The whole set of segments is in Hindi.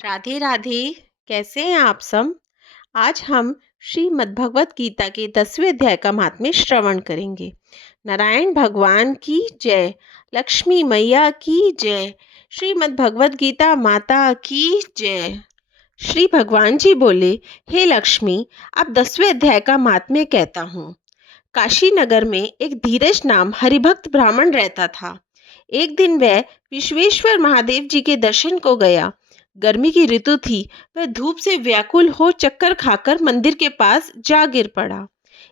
राधे राधे। कैसे हैं आप सब? आज हम श्रीमद् भगवत गीता के 10वें अध्याय का महात्म्य श्रवण करेंगे। नारायण भगवान की जय, लक्ष्मी मैया की जय, श्रीमद् भगवत गीता माता की जय। श्री भगवान जी बोले, हे लक्ष्मी, अब 10वें अध्याय का महात्म्य कहता हूँ। काशी नगर में एक धीरज नाम हरिभक्त ब्राह्मण रहता था। एक दिन वह विश्वेश्वर महादेव जी के दर्शन को गया। गर्मी की ऋतु थी। वह धूप से व्याकुल हो चक्कर खाकर मंदिर के पास जा गिर पड़ा।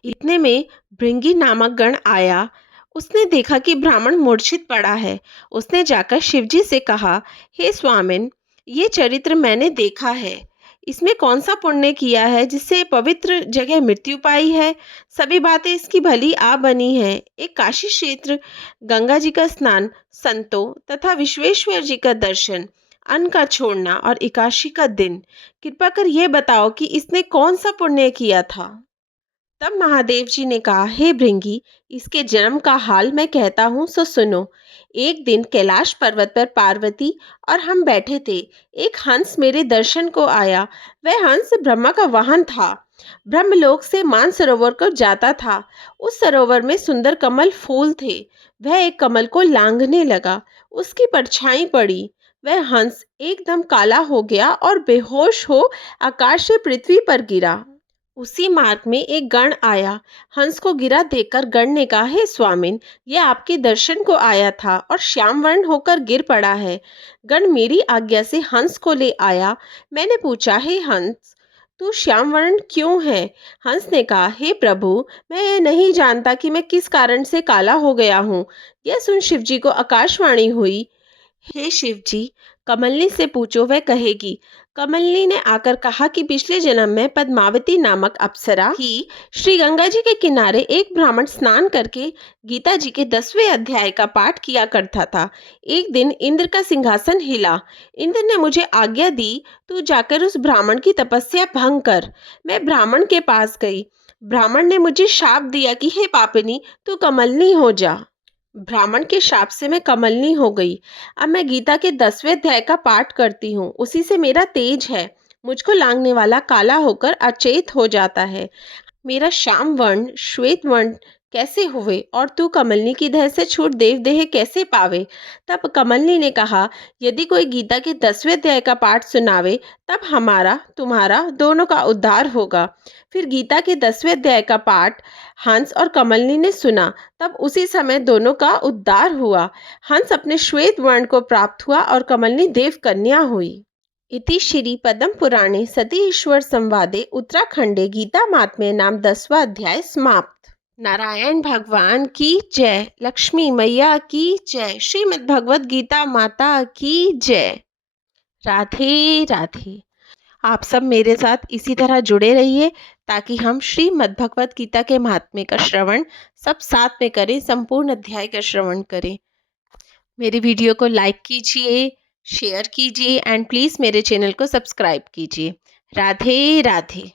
इतने में भृंगी नामक गण आया। उसने देखा कि ब्राह्मण मूर्छित पड़ा है। उसने जाकर शिवजी से कहा, हे स्वामिन, ये चरित्र मैंने देखा है। इसमें कौन सा पुण्य किया है जिससे पवित्र जगह मृत्यु पाई है? सभी बातें इसकी भली आ बनी है। एक काशी क्षेत्र, गंगा जी का स्नान, संतों तथा विश्वेश्वर जी का दर्शन, अन्न का छोड़ना और एकादशी का दिन। कृपा कर यह बताओ कि इसने कौन सा पुण्य किया था। तब महादेव जी ने कहा, हे भृंगी, इसके जन्म का हाल मैं कहता हूँ सो सुनो। एक दिन कैलाश पर्वत पर पार्वती और हम बैठे थे। एक हंस मेरे दर्शन को आया। वह हंस ब्रह्मा का वाहन था। ब्रह्मलोक से मानसरोवर को जाता था। उस सरोवर में सुंदर कमल फूल थे। वह एक कमल को लांघने लगा। उसकी परछाई पड़ी। वह हंस एकदम काला हो गया और बेहोश हो आकाश से पृथ्वी पर गिरा। उसी मार्ग में एक गण आया। हंस को गिरा देखकर गण ने कहा, हे स्वामिन, यह आपके दर्शन को आया था और श्याम वर्ण होकर गिर पड़ा है। गण मेरी आज्ञा से हंस को ले आया। मैंने पूछा, हे हंस, तू श्याम वर्ण क्यों है? हंस ने कहा, हे प्रभु, मैं ये नहीं जानता कि मैं किस कारण से काला हो गया हूँ। यह सुन शिवजी को आकाशवाणी हुई, हे शिव जी, कमलनी से पूछो, वह कहेगी। कमलनी ने आकर कहा कि पिछले जन्म में पद्मावती नामक अप्सरा ही श्री गंगा जी के किनारे एक ब्राह्मण स्नान करके गीता जी के 10वें अध्याय का पाठ किया करता था। एक दिन इंद्र का सिंहासन हिला। इंद्र ने मुझे आज्ञा दी, तू जाकर उस ब्राह्मण की तपस्या भंग कर। मैं ब्राह्मण के पास गई। ब्राह्मण ने मुझे शाप दिया कि हे पापिनी, तू कमलनी हो जा। ब्राह्मण के शाप से मैं कमलनी हो गई। अब मैं गीता के 10वें अध्याय का पाठ करती हूँ। उसी से मेरा तेज है। मुझको लांघने वाला काला होकर अचेत हो जाता है। मेरा श्याम वर्ण श्वेत वर्ण कैसे हुए और तू कमलनी की देह से छूट देव देह कैसे पावे? तब कमलनी ने कहा, यदि कोई गीता के 10वें अध्याय का पाठ सुनावे तब हमारा तुम्हारा दोनों का उद्धार होगा। फिर गीता के 10वें अध्याय का पाठ हंस और कमलनी ने सुना। तब उसी समय दोनों का उद्धार हुआ। हंस अपने श्वेत वर्ण को प्राप्त हुआ और कमलनी देव कन्या हुई। इति श्री पद्म पुराणे सती ईश्वर संवादे उत्तराखंडे गीता महात्म्य नाम 10वां अध्याय समाप्त। नारायण भगवान की जय, लक्ष्मी मैया की जय, श्रीमद् भगवत गीता माता की जय। राधे राधे। आप सब मेरे साथ इसी तरह जुड़े रहिए ताकि हम श्रीमद् भगवत गीता के महात्म्य का श्रवण सब साथ में करें, संपूर्ण अध्याय का श्रवण करें। मेरी वीडियो को लाइक कीजिए, शेयर कीजिए एंड प्लीज़ मेरे चैनल को सब्सक्राइब कीजिए। राधे राधे।